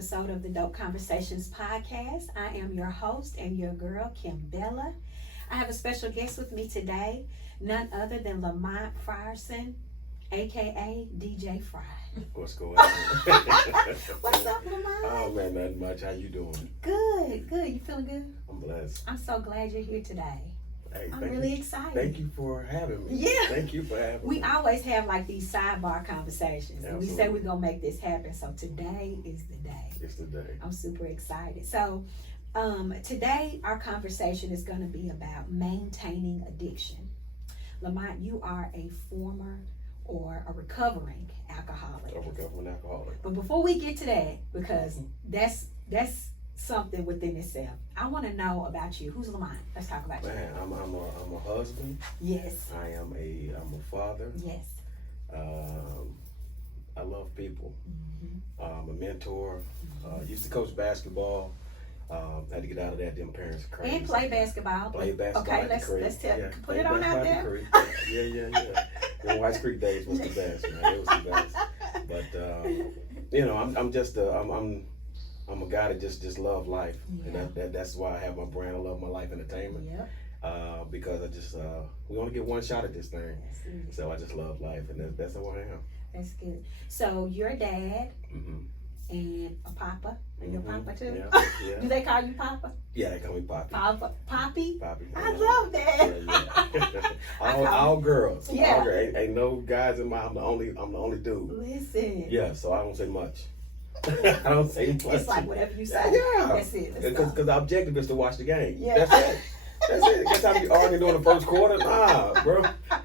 episode of the Dope Conversations podcast. I am your host and your girl, Kim Bella. I have a special guest with me today, none other than Lamont Frierson, aka DJ Fri. What's going on? What's up, Lamont? Oh man, nothing much. How you doing? Good. You feeling good? I'm blessed. I'm so glad you're here today. Hey, I'm really excited. Thank you for having me. Yeah. Thank you for having me. We always have like these sidebar conversations. And we say we're going to make this happen. So today is the day. It's the day. I'm super excited. So today our conversation is going to be about maintaining addiction. Lamont, you are a former or a recovering alcoholic. A recovering alcoholic. But before we get to that, because that's something within itself, I want to know about you. Who's Lamont? Let's talk about you. Man, I'm a husband. Yes. I'm a father. Yes. I love people. Mm-hmm. I'm a mentor. Used to coach basketball. Had to get out of that. Them parents are crazy. And play basketball. Play basketball. Okay, at let's the crib. tell put it on out there. Yeah. The White Creek days was the best, man. It was the best. But I'm just I'm a guy that just love life, and that's why I have my brand. I love my life entertainment. Yeah. Because I just we only get one shot at this thing, so I just love life, and that's who I am. That's good. So you're a dad and a papa, and your papa too. Yeah. Do they call you papa? Yeah, they call me Poppy. Poppy. Poppy. I love that. Yeah. all girls. Yeah. All girls. Ain't no guys in my. I'm the only dude. Listen. Yeah, so I don't say much. I don't say much. It's like whatever you say. Yeah. That's it. Because the objective is to watch the game. Yeah. That's it. That's time you arguing during the first quarter. Nah, bro.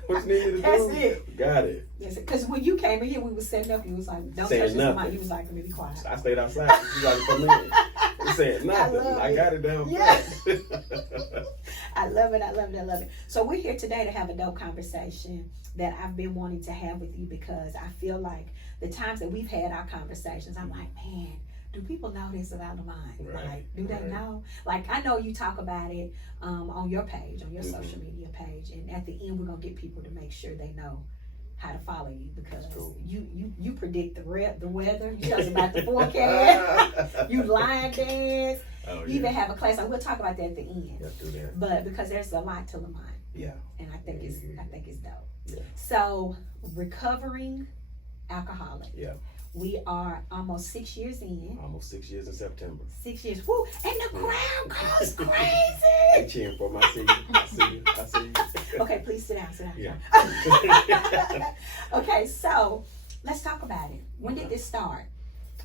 What you need to do? That's it. Got it. Yes, because when you came in here, we was setting up. You was like, "Don't Saying touch this nothing. mic." You was like, "Let me be quiet." I stayed outside. You got to come in. You said nothing. I got it down. Yes. I love it. So we're here today to have a dope conversation that I've been wanting to have with you, because I feel like the times that we've had our conversations, I'm like, man, do people know this about Lamont? Right. Like, do they know? Like, I know you talk about it on your page, on your social media page, and at the end, we're gonna get people to make sure they know how to follow you, because you predict the weather. You tell us about the forecast. You line dance. Oh, You even have a class. And we'll talk about that at the end. Let's do that. But because there's a lot to Lamont. Yeah. And I think it's dope. Yeah. So, recovering alcoholic. Yeah. We are almost 6 years in. Almost 6 years in September. 6 years. Woo! And the crowd goes crazy. They cheering for me. I see you. Okay, please sit down. Yeah. Okay, so let's talk about it. When did this start?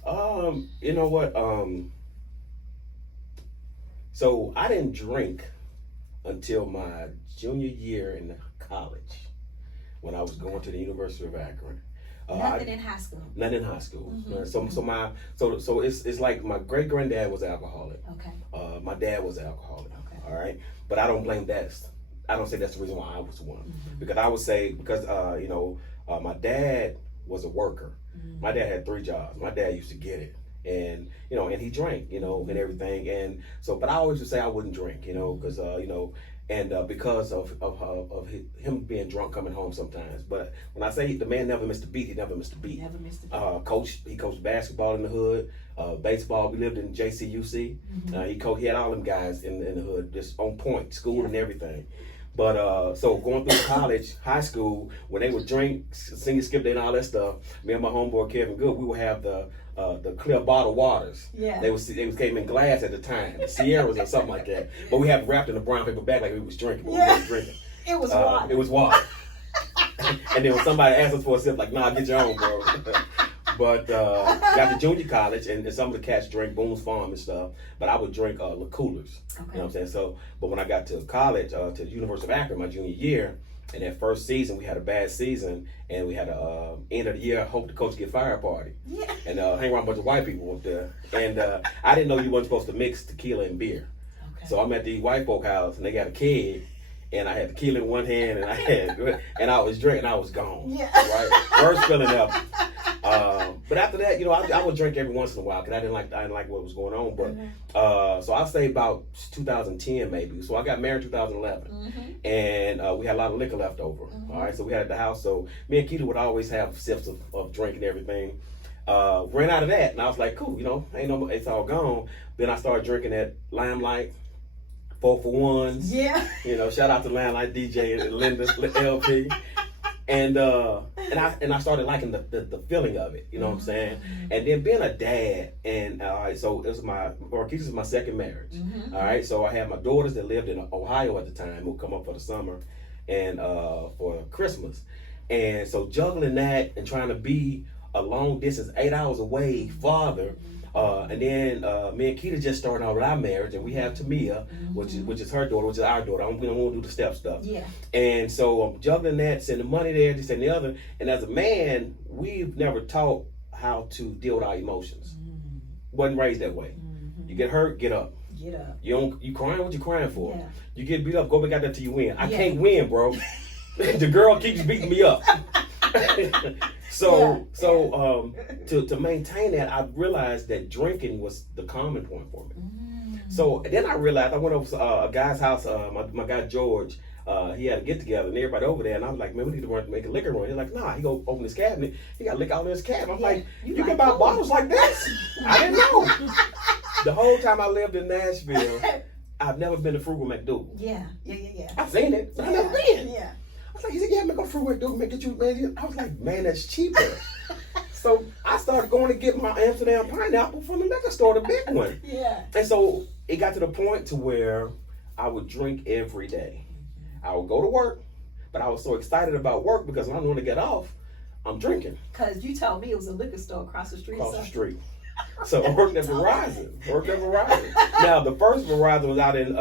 You know what? So I didn't drink until my junior year in college, when I was going to the University of Akron. Nothing in high school. Nothing in high school. Mm-hmm. So it's like my great granddad was alcoholic. Okay. My dad was alcoholic. Okay. All right, but I don't blame that. I don't say that's the reason why I was one. Because I would say my dad was a worker. My dad had 3 jobs. My dad used to get it. And and he drank, and everything, and so. But I always would say I wouldn't drink, because because of him being drunk coming home sometimes. But when I say the man never missed a beat, he never missed a beat. Never missed a beat. He coached basketball in the hood, baseball. We lived in JCUC. He had all them guys in the hood, just on point, school and everything. But so going through college, high school, when they would drink, senior skip day and all that stuff, me and my homeboy Kevin Good, we would have the clear bottled waters. Yeah. They came in glass at the time, the Sierras or something like that. But we had wrapped in a brown paper bag like we was drinking. But we weren't drinking. It was water. It was water. And then when somebody asked us for a sip, like, nah, get your own, bro. But got to junior college, and some of the cats drink Boone's Farm and stuff. But I would drink coolers. Okay. You know what I'm saying? So, but when I got to college, to the University of Akron, my junior year, and that first season, we had a bad season, and we had a end of the year hope the coach get fired party. Yeah. And hang around a bunch of white people up there. And I didn't know you weren't supposed to mix tequila and beer. Okay. So I'm at the white folk house, and they got a keg, and I had tequila in one hand, and I was drinking, I was gone. Yeah. Right? Worst feeling ever. But after that, I would drink every once in a while because I didn't like what was going on. But so I'll say about 2010 maybe. So I got married in 2011, and we had a lot of liquor left over. All right, so we had at the house. So me and Keita would always have sips of drink and everything. ran out of that, and I was like, cool, you know, ain't no, it's all gone. Then I started drinking that Limelight, 4 for 1s. Yeah. You know, shout out to Limelight DJ and Linda LP. And I started liking the feeling of it, you know what I'm saying? And then being a dad, and so it was Marquise is my second marriage. All right, so I had my daughters that lived in Ohio at the time, who come up for the summer and for Christmas. And so juggling that and trying to be a long distance, 8 hours away father, and then me and Keita just started out with our marriage, and we have Tamia, which is her daughter, which is our daughter. We don't want to do the step stuff. Yeah. And so I'm juggling that, sending money there, this and the other. And as a man, we've never taught how to deal with our emotions. Wasn't raised that way. You get hurt, get up. Get up. You crying, what you crying for? Yeah. You get beat up, go back out there till you win. I can't win, bro. The girl keeps beating me up. To maintain that, I realized that drinking was the common point for me. So then I realized I went over to a guy's house, my guy George. He had a get together and everybody over there, and I was like, man, we need to make a liquor run. He's like, nah, he go open his cabinet. He got liquor out in his cabinet. I'm like, you can buy bottles like this? I didn't know. The whole time I lived in Nashville, I've never been to Frugal McDougal. Yeah. I've seen it, but I've never been. Yeah. He said, yeah, man, go Frugal McDougal, man, get you, man. I was like, man, that's cheaper. So I started going to get my Amsterdam pineapple from the liquor store, the big one. Yeah. And so it got to the point to where I would drink every day. I would go to work, but I was so excited about work because when I'm going to get off, I'm drinking. Because you told me it was a liquor store across the street. Across the street. So I worked at Verizon. Now, the first Verizon was out in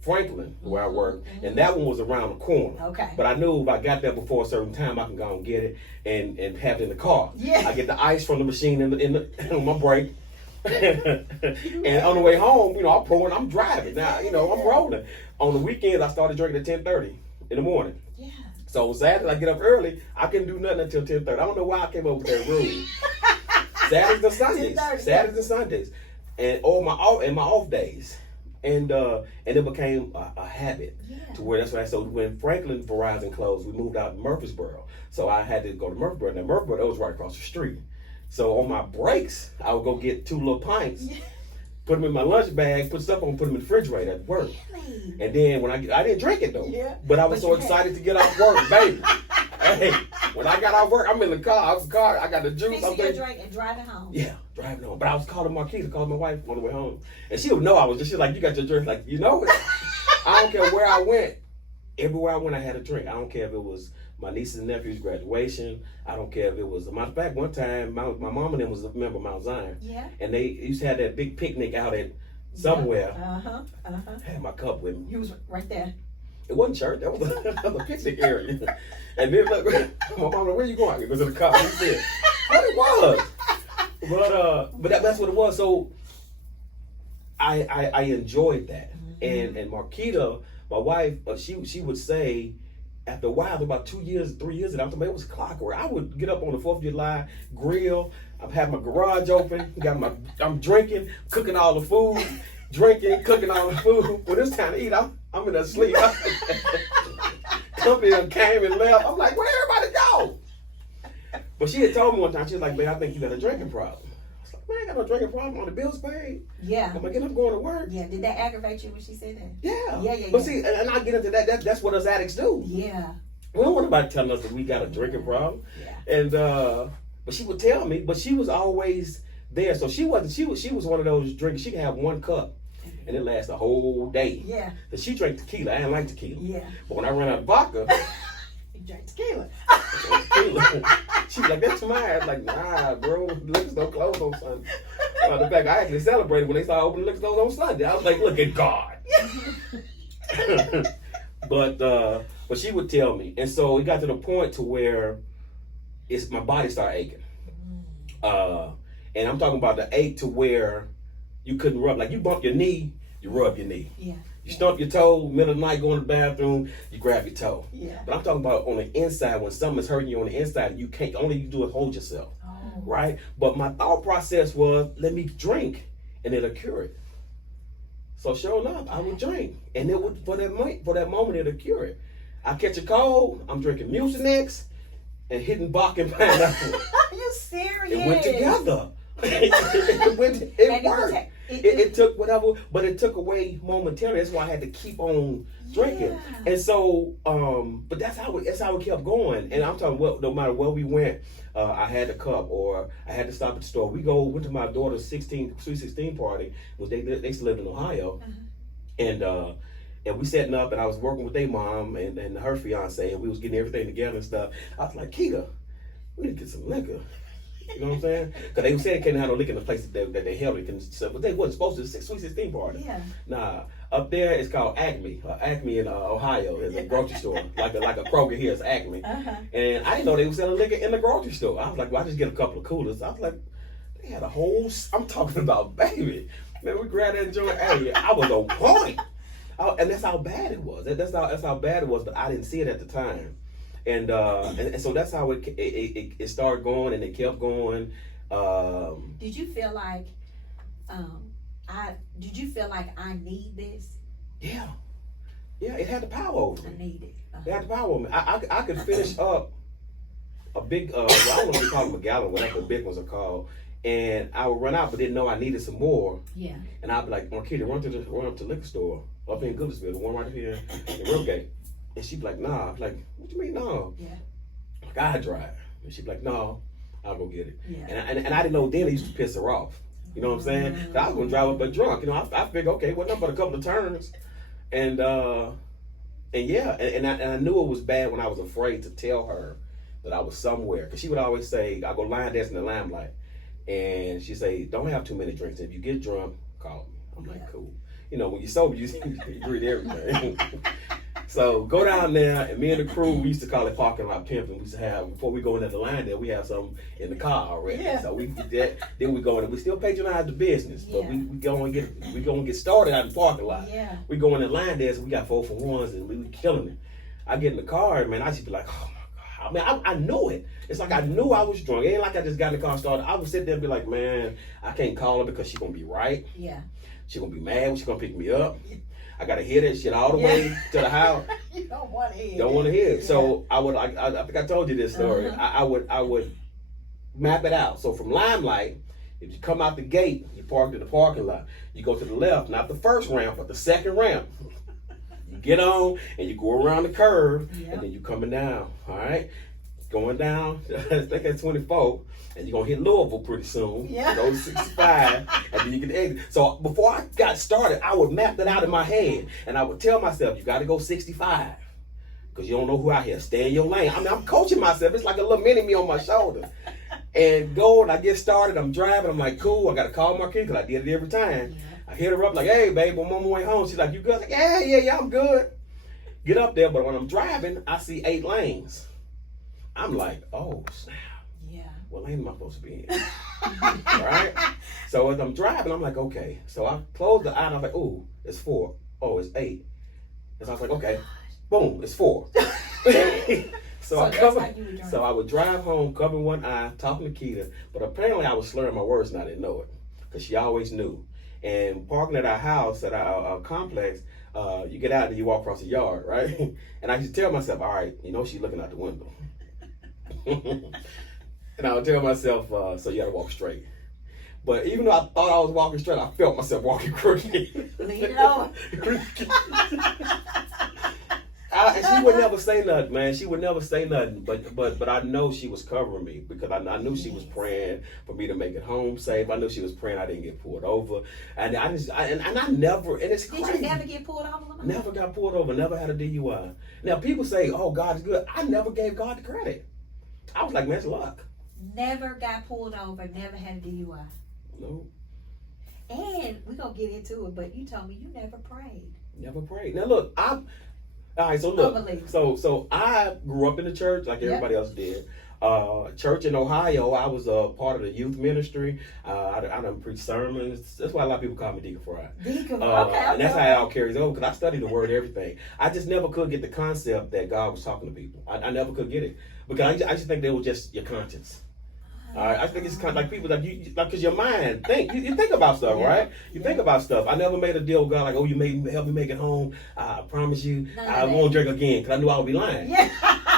Franklin, where I worked, and that one was around the corner. Okay. But I knew if I got there before a certain time, I can go and get it and have it in the car. Yeah. I get the ice from the machine on my break. And on the way home, you know, I'm pouring, I'm driving. Now, you know, I'm rolling. On the weekends, I started drinking at 10:30 in the morning. Yeah. So Saturday, I get up early. I couldn't do nothing until 10:30. I don't know why I came up with that rule. Saturdays and Sundays, and my off days. And it became a habit to where that's why. So when Franklin Verizon closed, we moved out to Murfreesboro. So I had to go to Murfreesboro. Now Murfreesboro, that was right across the street. So on my breaks, I would go get 2 little pints, put them in my lunch bag, put stuff on, put them in the refrigerator at work. Really? And then when I didn't drink it though. Yeah. But I was so excited to get off work, baby. Hey, when I got off work, I'm in the car. I got the juice. Fixing your drink and driving home. Yeah, driving home. But I was calling Marquise, calling my wife on the way home. And she would know I was just, she's like, you got your drink. Like, you know it. I don't care where I went. Everywhere I went, I had a drink. I don't care if it was my nieces and nephews' graduation. I don't care if it was, matter of fact, one time, my mom and them was a member of Mount Zion. Yeah. And they used to have that big picnic out at somewhere. I had my cup with me. You was right there. It wasn't church. That was a picnic area. And then look, my mom like, where you going? It was in the car. He said, what it was. But that's what it was. So I enjoyed that. And Marquita, my wife, she would say, after a while, about 2 years, 3 years, and it was clockwork. I would get up on the 4th of July, grill. I'd have my garage open. I'm drinking, cooking all the food, drinking, cooking all the food. When it's time to eat, I'm in there sleep. Company came and left. I'm like, where everybody go? But she had told me one time, she was like, man, I think you got a drinking problem. I was like, man, I ain't got no drinking problem on the bills paid. Yeah. I'm like, I'm going to work. Yeah. Did that aggravate you when she said that? Yeah. But see, and I get into that. That's what us addicts do. Yeah. We don't want nobody telling us that we got a drinking problem. Yeah. And but she would tell me, but she was always there. So she was one of those drinkers. She could have 1 cup and it lasts the whole day. Yeah. So she drank tequila. I didn't like tequila. Yeah. But when I ran out of vodka, you drank tequila. She was like, that's mine. I was like, nah, bro, liquor store closed on Sunday. In fact, I actually celebrated when they started opening liquor stores on Sunday. I was like, look at God. But she would tell me. And so it got to the point to where my body started aching. And I'm talking about the ache to where you couldn't rub. Like you bump your knee, you rub your knee. Yeah. You stump your toe, middle of the night, go in the bathroom, you grab your toe. Yeah. But I'm talking about on the inside, when something's hurting you on the inside, you can't, only you do is hold yourself. Oh. Right? But my thought process was, let me drink and it'll cure it. So sure enough, I would drink. And it would, for that moment, it'll cure it. I catch a cold, I'm drinking Mucinex and hitting Bach and pineapple. You serious? It went together. It worked. It took whatever, but it took away momentarily. That's why I had to keep on drinking. Yeah. And so, but that's how it kept going. And I'm talking, well, no matter where we went, I had a cup, or I had to stop at the store. Went to my daughter's sweet 16 party, which they used to live in Ohio, and we setting up, and I was working with their mom and her fiance, and we was getting everything together and stuff. I was like, Keita, we need to get some liquor. You know what I'm saying? Because they said they couldn't have no liquor in the place that they held it. But they wasn't supposed to. Sweet 16 party. Yeah. Nah. Up there, it's called Acme. Acme in Ohio is a grocery store. Like a Kroger here is Acme. And I didn't know they were selling liquor in the grocery store. I was like, well, I just get a couple of coolers. I was like, they had a whole, I'm talking about, baby. Man, we grabbed that joint. Hey, I was on point. And that's how bad it was. That's how bad it was, but I didn't see it at the time. And so that's how it started going, and it kept going. Did you feel like I need this? Yeah, it had the power over me. I need it. It had the power over me. I could finish up a big well, I don't know if we call them a gallon, whatever the big ones are called, and I would run out, but didn't know I needed some more. Yeah. And I'd be like, Marquita, run up to the liquor store up in Goodlettsville, the one right here in Rimgate. And she'd be like, nah. I'm like, what you mean, no? Yeah. Like, I drive. And she'd be like, no, I'll go get it. Yeah. And I didn't know then it used to piss her off. You know what I'm saying? So I was going to drive up but drunk. You know, I figured, okay, well, nothing but a couple of turns. And yeah, and I knew it was bad when I was afraid to tell her that I was somewhere. Because she would always say, I go line dance in the limelight. And she'd say, don't have too many drinks. If you get drunk, call me. I'm like, cool. You know, when you're sober, you read everything. So go down there, and me and the crew, we used to call it parking lot pimping. We used to have, before we go into the line there, we have something in the car already. Yeah. So we did that. Then we go in, we still patronize the business, but we go and get started out in the parking lot. Yeah. We go in the line there, so we got 4 for 1s, and we were killing it. I get in the car, man, I should be like, oh my God. I mean, I knew it. It's like I knew I was drunk. It ain't like I just got in the car and started. I would sit there and be like, man, I can't call her because she's going to be right. Yeah. She's going to be mad when she's going to pick me up. I got to hear that shit all the way to the house. You don't want to hear it. Don't want to hear it. So I would, I think I told you this story. I would map it out. So from Limelight, if you come out the gate, you park in the parking lot. You go to the left, not the first ramp, but the second ramp. You get on and you go around the curve, and then you coming down. All right, going down. I think that's 24. And you're going to hit Louisville pretty soon. Yeah. Go to 65, and then you can exit. So before I got started, I would map that out in my head. And I would tell myself, you got to go 65. Because you don't know who out here. Stay in your lane. I mean, I'm coaching myself. It's like a little mini-me on my shoulder. And I get started. I'm driving. I'm like, cool. I got to call Marquita because I did it every time. Yeah. I hit her up like, hey, babe, I'm on my way home. She's like, you good? I'm like, yeah, I'm good. Get up there. But when I'm driving, I see 8 lanes. I'm like, oh, snap. What lane am I supposed to be in? Right? So as I'm driving, I'm like, okay. So I closed the eye and I'm like, oh, it's 4. Oh, it's 8. And so I was like, okay. Boom, it's 4. So I would drive home, covering one eye, talking to Keita, but apparently I was slurring my words and I didn't know it. Because she always knew. And parking at our house, at our complex, you get out and you walk across the yard, right? And I used to tell myself, all right, you know she's looking out the window. And I would tell myself, so you gotta walk straight. But even though I thought I was walking straight, I felt myself walking crooked. Lean it over. And she would never say nothing, man. She would never say nothing. But I know she was covering me because I knew she was praying for me to make it home safe. I knew she was praying I didn't get pulled over. And I never, and it's crazy. Did you never get pulled over? Never got pulled over, never had a DUI. Now people say, oh, God is good. I never gave God the credit. I was like, man, it's luck. Never got pulled over, never had a DUI. No. And we're going to get into it, but you told me you never prayed. Never prayed. Now look, all right, so look. So I grew up in the church like everybody else did. Church in Ohio, I was a part of the youth ministry. I done preached sermons. That's why a lot of people call me Deacon Fri. Deacon, okay. And that's how it all carries over because I studied the word, everything. I just never could get the concept that God was talking to people. I never could get it because I just think they were just your conscience. All right, I think it's kind of like people that because your mind you think about stuff, right? You think about stuff. I never made a deal with God like, oh, you help me make it home. I promise you, I won't drink again because I knew I would be lying. Yeah.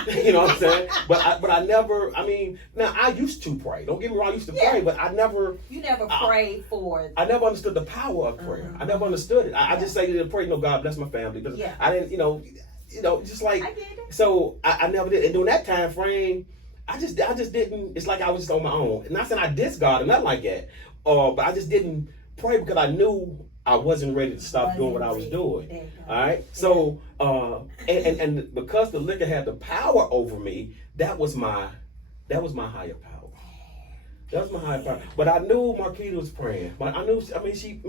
You know what I'm saying? But I never. I mean, now I used to pray. Don't get me wrong. I used to pray, but I never. You never prayed for. I never understood the power of prayer. I never understood it. I just say to pray, no, God bless my family. But I didn't. You know, just like. I get it. So I never did. And during that time frame, I just didn't. It's like I was just on my own. Not saying I dissed God or nothing like that. But I just didn't pray because I knew I wasn't ready to stop doing what I was doing. All right. So and because the liquor had the power over me, that was my higher power. That was my higher power. But I knew Marquita was praying. But I knew she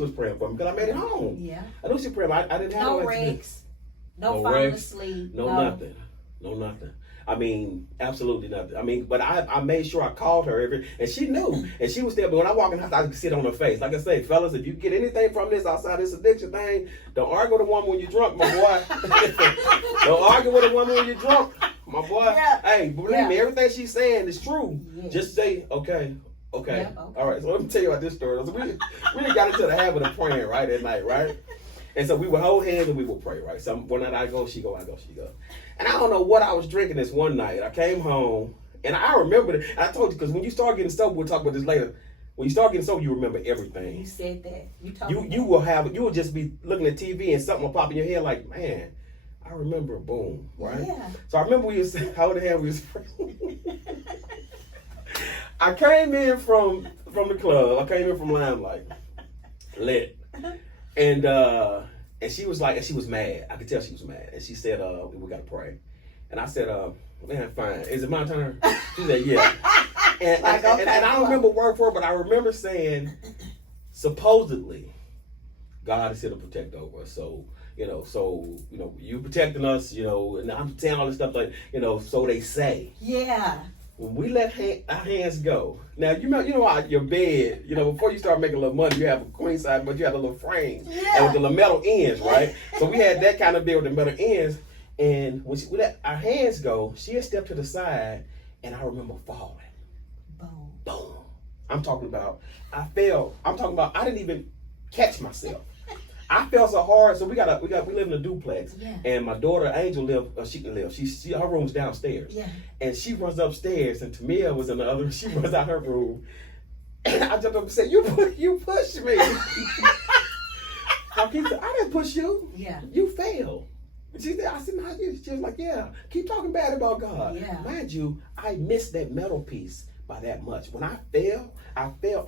was praying for me because I made it home. Yeah. I knew she was praying. I didn't have no regs, no falling asleep, no nothing. No nothing. I mean, absolutely nothing. I mean, but I made sure I called her and she knew. And she was there, but when I walk in the house, I could see it on her face. Like I say, fellas, if you get anything from this outside this addiction thing, don't argue with a woman when you're drunk, my boy. Don't argue with a woman when you're drunk, my boy. Yeah. Hey, believe me, everything she's saying is true. Yeah. Just say, okay. Yeah, okay. All right, so let me tell you about this story. So we really got into the habit of praying, right, at night, right? And so we would hold hands and we would pray, right? So one night I go, she go, I go, she go. And I don't know what I was drinking this one night. I came home and I remember it. I told you, because when you start getting sober, we'll talk about this later. When you start getting sober, you remember everything. You said that. You will just be looking at TV and something will pop in your head like, man, I remember, boom, right? Yeah. So I remember we was holding hands, we was praying. I came in from the club. I came in from Limelight, lit. And she was like, and she was mad. I could tell she was mad. And she said, we gotta pray. And I said, man, fine. Is it my turn? She said, yeah. And I don't remember word for word, but I remember saying, supposedly, God is here to protect over us. So, you protecting us, and I'm saying all this stuff like, so they say. Yeah. When we let our hands go, now you know how your bed, before you start making a little money, you have a queen size, but you have a little frame, and with the metal ends, right? So we had that kind of bed with the metal ends, and when we let our hands go, she had stepped to the side, and I remember falling. Boom. Boom. I'm talking about I fell. I'm talking about I didn't even catch myself. I fell so hard. So we live in a duplex, and my daughter Angel her room's downstairs, and she runs upstairs, and Tamia was in the other. She runs out her room, and I jumped up and said, "You pushed me." I didn't push you. Yeah, you fell. She said, "I said, no, she was like, yeah, keep talking bad about God." Yeah, mind you, I missed that metal piece by that much. When I fell,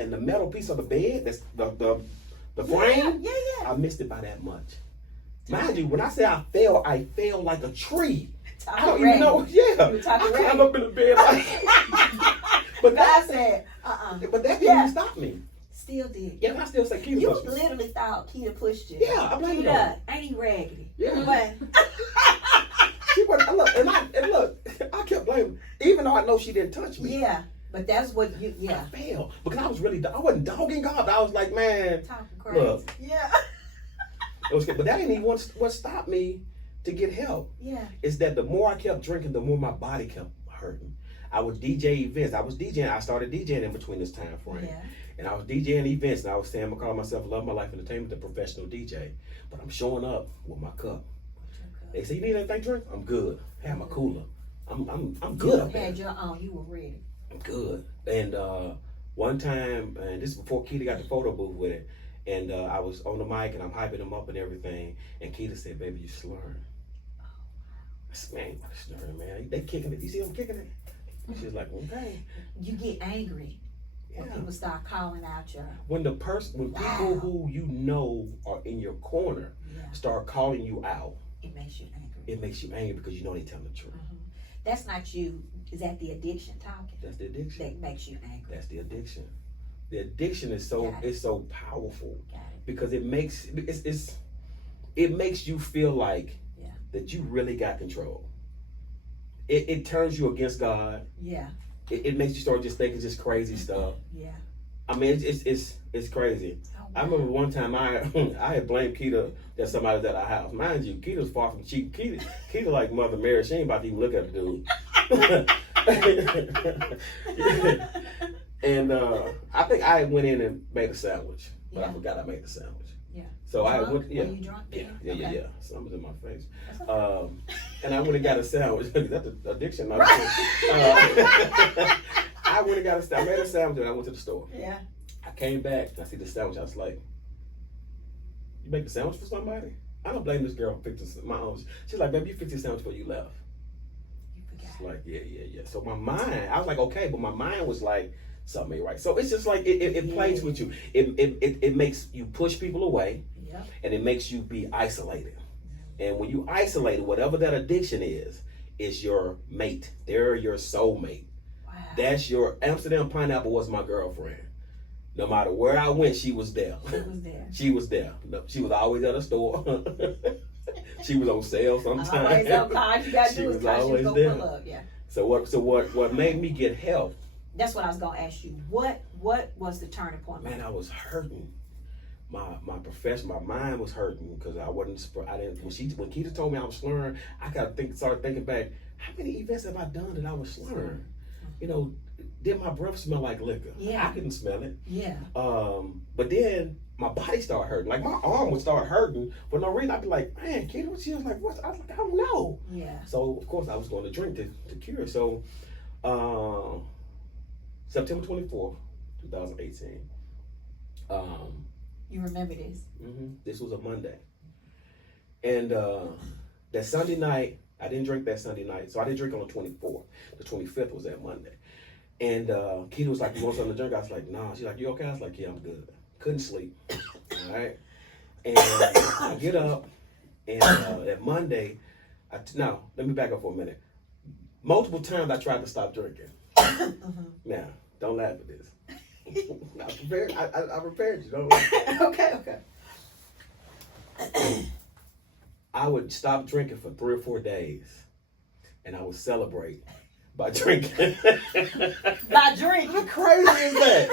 and the metal piece of the bed, that's the frame, I missed it by that much. Mind you, when I say I fell like a tree. I don't even know. Yeah, I climbed up in the bed like. But God said, But that didn't stop me. Still did. Yeah, I still say Keita pushed me. You literally thought Keita pushed you. Yeah, I blame her. Ain't he raggedy? Yeah. But she wasn't. Look, I kept blaming, even though I know she didn't touch me. Yeah. But that's what I failed because I wasn't dogging God. But I was like, man, talking crazy. Look, it was, but that didn't even what stopped me to get help. Yeah, is that the more I kept drinking, the more my body kept hurting. I would DJ events. I was DJing. I started DJing in between this time frame, and I was DJing events. And I was saying, I'm calling myself Love My Life Entertainment, the professional DJ. But I'm showing up with my cup. They say, you need anything to drink? I'm good. I have my cooler. I'm good up there. You had your own. You were ready. Good. And one time, and this is before Keita got the photo booth with it, and I was on the mic and I'm hyping him up and everything, and Keita said, "Baby, you slurring." I said, "Man, what slurring, man? They kicking it. You see them kicking it?" She was like, "Okay." You get angry when people start calling out your. When people who you know are in your corner start calling you out, it makes you angry. It makes you angry because you know they telling the truth. Mm-hmm. That's not you. Is that the addiction talking? That's the addiction. That makes you angry. That's the addiction. The addiction is so powerful because it makes you feel like that you really got control. It turns you against God. Yeah. It makes you start just thinking just crazy stuff. Yeah. I mean, it's crazy. Oh, wow. I remember one time I had blamed Keita that somebody was at our house. Mind you, Keita's far from cheap. Keita like Mother Mary. She ain't about to even look at the dude. And I think I went in and made a sandwich, but I forgot I made the sandwich. Yeah. So drunk? I went, Were you drunk? Yeah. Something's in my face. Okay. And I went and got a sandwich. That's an addiction. I went and got a sandwich. I made a sandwich and I went to the store. Yeah. I came back and I see the sandwich. I was like, you make the sandwich for somebody? I don't blame this girl for fixing my own. She's like, baby, you fixed your sandwich before you left. You forgot. It's like, yeah. So my mind, I was like, okay, but my mind was like, something ain't right. So it's just like, it plays with you. It makes you push people away. Yep. And it makes you be isolated. And when you isolated, whatever that addiction is your mate. They're your soulmate. Wow. That's your Amsterdam Pineapple was my girlfriend. No matter where I went, she was there. She was there. She was there. No, she was always at a store. She was on sale sometimes. Always up, all you gotta do is always go there. pull up. Yeah. So what made me get help? That's what I was gonna ask you. What was the turning point? Man, I was hurting. My profession, my mind was hurting because when Keita told me I was slurring, I started thinking back, how many events have I done that I was slurring? You know, did my breath smell like liquor? Yeah. I couldn't smell it. Yeah. But then my body started hurting. Like my arm would start hurting for no reason. I'd be like, man, Keita, what? She was like, what? I was like, I don't know. Yeah. So of course I was going to drink to cure. So September 24th, 2018. You remember this? This was a Monday. And that Sunday night, I didn't drink that Sunday night. So I didn't drink on the 24th. The 25th was that Monday. And Keita was like, you want something to drink? I was like, nah. She's like, you okay? I was like, yeah, I'm good. Couldn't sleep. All right. And I get up, and that Monday, now, let me back up for a minute. Multiple times I tried to stop drinking. Now, don't laugh at this. I prepared you. Don't laugh. Okay. I would stop drinking for 3 or 4 days, and I would celebrate by drinking. By drinking? How crazy is that?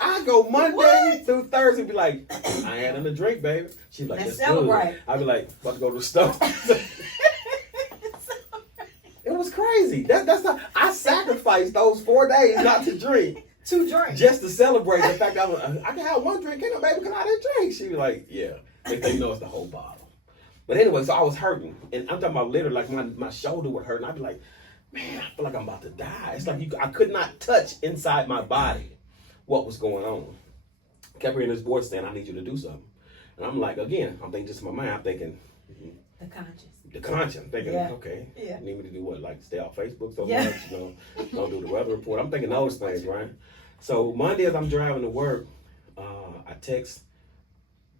I go Monday through Thursday and be like, I ain't had nothing to drink, baby. She's like, Let's that's celebrate. good. I'd be like, about to go to the store. It was crazy. That's not, I sacrificed those 4 days not to drink. To drink. Just to celebrate the fact that I can have one drink, ain't no baby, because I didn't drink. She was like, yeah. They know it's the whole bottle. But anyway, so I was hurting. And I'm talking about literally, like my shoulder would hurt. And I'd be like, man, I feel like I'm about to die. It's like I could not touch inside my body what was going on. Kept hearing this voice saying, I need you to do something. And I'm like, again, I'm thinking just in my mind, I'm thinking. The conscience. The conscience. I'm thinking, okay, Yeah. need me to do what? Like stay off Facebook so Yeah. much, don't do the weather report. I'm thinking those things, right? So Monday as I'm driving to work, I text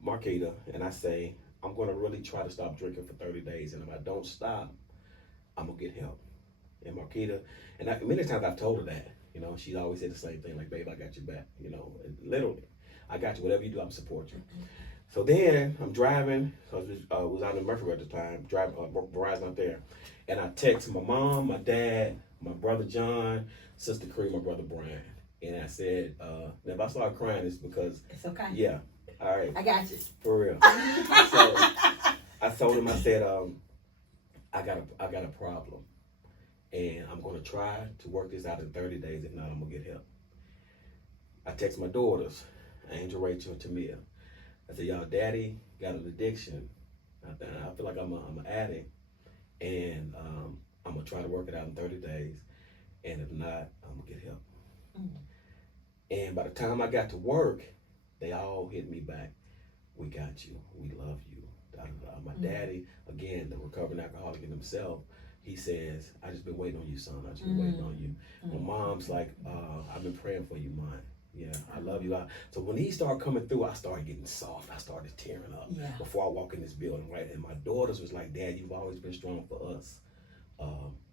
Marquita and I say, I'm going to really try to stop drinking for 30 days. And if I don't stop, I'm going to get help. And Marquita, and many times I've told her that, she's always said the same thing, like, babe, I got your back, literally. I got you. Whatever you do, I'm support you. Mm-hmm. So then I'm driving. So I was out in Murfreesboro at the time, driving Verizon out there. And I text my mom, my dad, my brother John, sister Cree, my brother Brian. And I said, now if I start crying, it's because... It's okay. Yeah. All right. I got you. For real. So I told him, I said, I got a problem. And I'm going to try to work this out in 30 days. If not, I'm going to get help. I text my daughters, Angel, Rachel, and Tamia. I said, y'all, daddy got an addiction. I feel like I'm an addict. And I'm going to try to work it out in 30 days. And if not, I'm going to get help. Mm-hmm. And by the time I got to work, they all hit me back. We got you. We love you. My daddy, again, the recovering alcoholic in himself, he says, I just been waiting on you, son. I just been waiting on you. My mom's like, I've been praying for you, Mom. Yeah, I love you. So when he started coming through, I started getting soft. I started tearing up before I walk in this building, right? And my daughters was like, Dad, you've always been strong for us.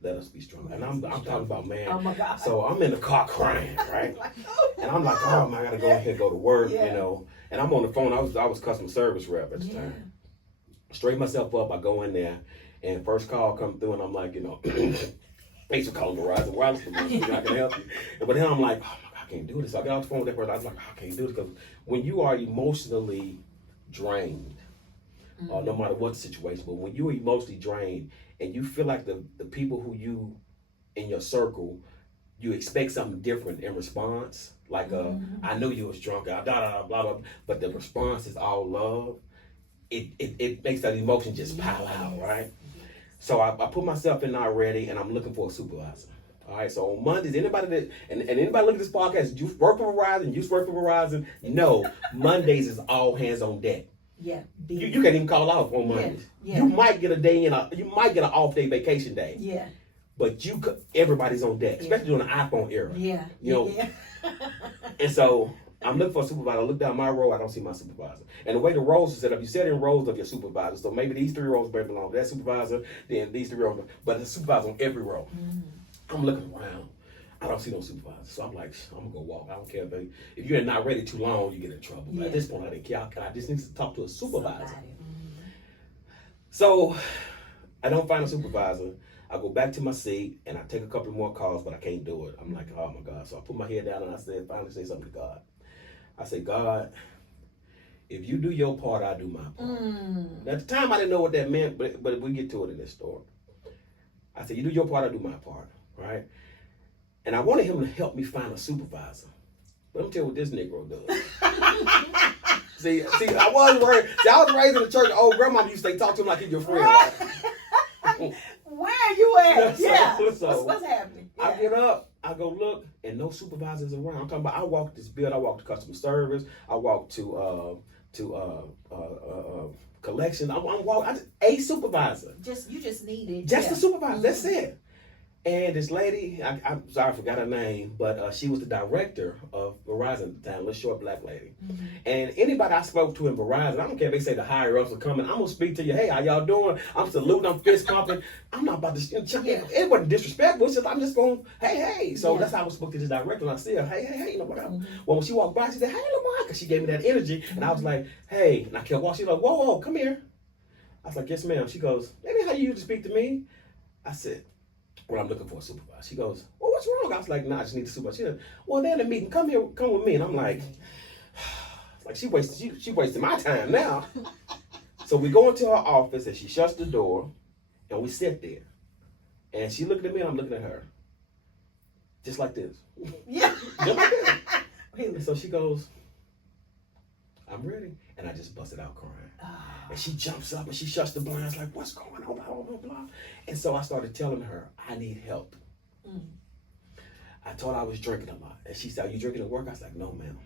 Let us be strong. And I'm talking about, man. Oh my God. So I'm in the car crying, right? And I'm like, oh man, I gotta go ahead and go to work, And I'm on the phone. I was customer service rep at the time. Straighten myself up. I go in there, and first call come through, and I'm like, thanks for calling Verizon Wireless. I can help you. But then I'm like, oh my God, I can't do this. So I got off the phone with that person. I was like, I can't do this because when you are emotionally drained, no matter what the situation, but when you're emotionally drained and you feel like the people who you in your circle, you expect something different in response. Like I know you was drunk, blah, blah, blah, blah, but the response is all love. it makes that emotion just pile out, right? So I put myself in already, and I'm looking for a supervisor. All right, so on Mondays, anybody that and anybody look at this podcast, you work for Verizon, you work for Verizon, Mondays is all hands on deck. Yeah, you can't even call off on Mondays. Yeah. You might get a day you might get an off day vacation day. Yeah. But everybody's on deck, especially during the iPhone era. Yeah. Yeah. And so I'm looking for a supervisor. I look down my row, I don't see my supervisor. And the way the roles are set up, you set in rows of your supervisor. So maybe these 3 rows may belong to that supervisor, then these 3 rows, but the supervisor on every row. Mm-hmm. I'm looking around. I don't see no supervisor. So I'm like, I'm gonna go walk. I don't care if you're not ready too long, you get in trouble. But at this point, I didn't care. I just need to talk to a supervisor. Mm-hmm. So I don't find a supervisor. I go back to my seat and I take a couple more calls, but I can't do it. I'm like, oh my God. So I put my head down and I finally say something to God. I say, God, if you do your part, I do my part. Now, at the time, I didn't know what that meant, but we get to it in this story. I said, you do your part, I do my part, right? And I wanted him to help me find a supervisor. But let me tell you what this Negro does. See, I was raised in the church. Oh, grandma used to say, talk to him like he's your friend. Right? Where are you at? What's happening? Yeah. I get up, I go look, and no supervisors around. I'm talking about I walk this building, I walk to customer service, I walk to collection. I just a supervisor. You just needed a supervisor. Mm-hmm. That's it. And this lady, I'm sorry I forgot her name, but she was the director of Verizon at the time, a little short black lady. Mm-hmm. And anybody I spoke to in Verizon, I don't care if they say the higher ups are coming, I'm gonna speak to you. Hey, how y'all doing? I'm saluting, I'm fist pumping. I'm not about to. It wasn't disrespectful. It's just I'm just going, hey. So that's how I spoke to this director. And I see her, hey. Well, when she walked by, she said, hey, Lamont, because she gave me that energy, and I was like, hey, and I kept walking. She's like, whoa, come here. I was like, yes, ma'am. She goes, maybe how you used to speak to me. I said, well, I'm looking for a supervisor. She goes, well, what's wrong? I was like, nah, I just need a supervisor. She said, well, they're in the meeting. Come with me. And I'm like she wasted my time now. So we go into her office and she shuts the door and we sit there. And she looked at me and I'm looking at her. Just like this. Yeah. Just like this. And so she goes, I'm ready. And I just busted out crying. And she jumps up and she shuts the blinds like, what's going on, blah, blah, blah, blah. And so I started telling her, I need help. I told her I was drinking a lot. And she said, are you drinking at work? I was like, no, ma'am.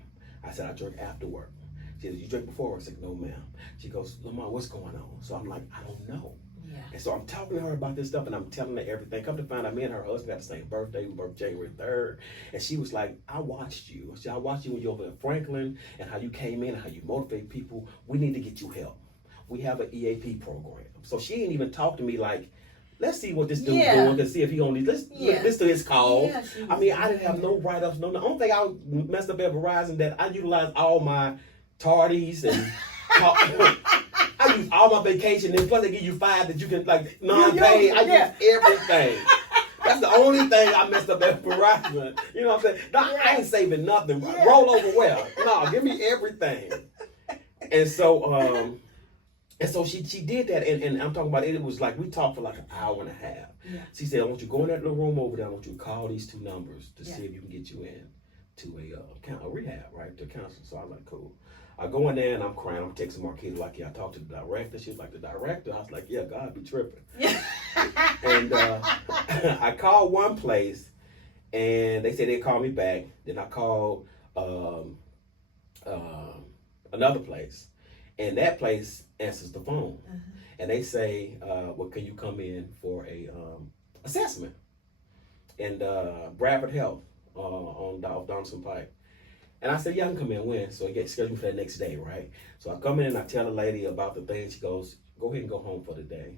I said, I drink after work. She said, you drink before work? I said, no, ma'am. She goes, Lamont, what's going on? So I'm like, I don't know. Yeah. And so I'm talking to her about this stuff and I'm telling her everything. Come to find out, me and her husband got the same birthday. We birthed January 3rd. And she was like, I watched you. I watched you when you were over in Franklin and how you came in and how you motivate people. We need to get you help. We have an EAP program. So she didn't even talk to me like, let's see what this dude's doing to see if he gonna need. Let's listen to his calls. Yeah, I mean, I didn't have no write-ups. No, the only thing I messed up at Verizon that I utilized all my tardies and I use all my vacation. And plus they give you 5 that you can like non-pay. I use everything. That's the only thing I messed up at Verizon. You know what I'm saying? No, I ain't saving nothing. Roll over well. No, give me everything. And so. And so she did that, and I'm talking about it was like, we talked for like an hour and a half. Yeah. She said, I want you to go in that little room over there, I want you to call these 2 numbers to see if you can get you in to a rehab, right, to counseling. So I was like, cool. I go in there and I'm crying, I'm texting Marquita like, I talked to the director. She was like, the director? I was like, yeah, God be tripping. And I called one place, and they said they'd call me back. Then I called another place. And that place answers the phone, and they say, "Well, can you come in for a assessment?" And Bradford Health on Donaldson Pike. And I said, "Yeah, I can come in when." So I get scheduled for that next day, right? So I come in and I tell the lady about the thing. She goes, "Go ahead and go home for the day,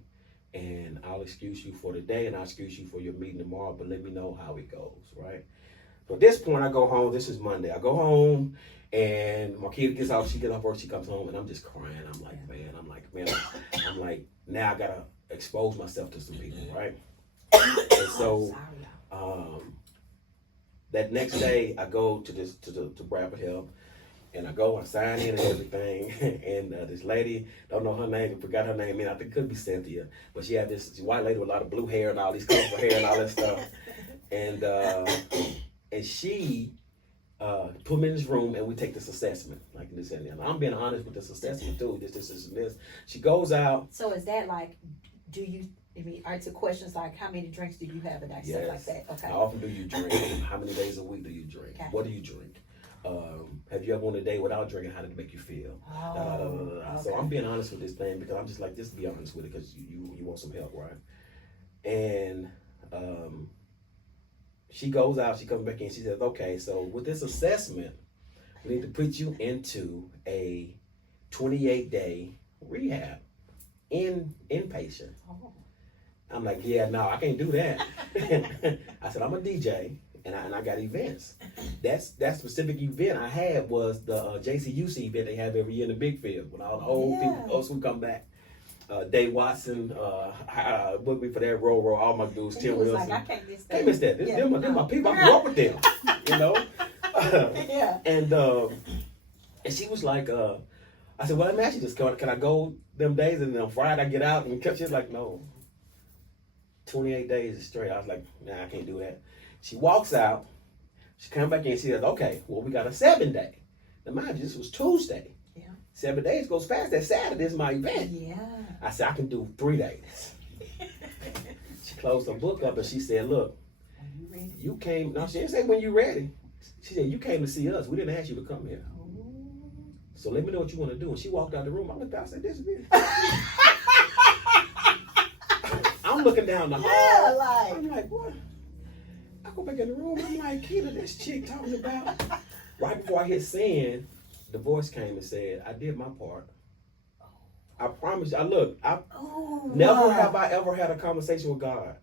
and I'll excuse you for the day, and I'll excuse you for your meeting tomorrow. But let me know how it goes, right?" So at this point, I go home. This is Monday. I go home. And Marquita gets out, she gets off work, she comes home, and I'm just crying. I'm like, now I gotta expose myself to some people, right? And so, that next day, I go to Bradford Health, and I go and sign in and everything. And this lady, don't know her name, forgot her name, I think it could be Cynthia, but she had this white lady with a lot of blue hair and all these colorful hair and all that stuff. And she put me in this room and we take this assessment, like this and that. I'm being honest with this assessment too. This, and this. She goes out. So is that like, answer questions like how many drinks do you have a day, Yes. stuff like that? Okay. How often do you drink? How many days a week do you drink? Okay. What do you drink? Have you ever went a day without drinking? How did it make you feel? Okay. So I'm being honest with this thing because I'm just like, just be honest with it because you want some help, right? And she goes out, she comes back in, she says, okay, so with this assessment, we need to put you into a 28-day rehab, inpatient. Oh. I'm like, yeah, no, I can't do that. I said, I'm a DJ, and I got events. That specific event I had was the JCUC event they have every year in the big field when all the old people, old school come back. Dave Watson booked me for that roll. All my dudes, Tim Wilson. Like, I can't miss that. Can't miss that. They're my people. I grew up with them, you know. Yeah. And she was like, I said, well, let me ask you this: can I go them days and then on Friday I get out and she's like, no. 28 days is straight. I was like, nah, I can't do that. She walks out. She comes back in. She says, okay, well, we got a 7-day. Now, mind you, this was Tuesday. Yeah. 7 days goes fast. That Saturday is my event. Yeah. I said, I can do 3 days. She closed her book up and she said, look, Are you ready? you came, no, she didn't say when you ready. She said, you came to see us. We didn't ask you to come here. So let me know what you want to do. And she walked out the room. I looked out and said, this is it. I'm looking down the hall. Yeah, like. I'm like, what? I go back in the room. I'm like, Keita, this chick talking about. Right before I hit send, the voice came and said, I did my part. I promise you. Never have I ever had a conversation with God.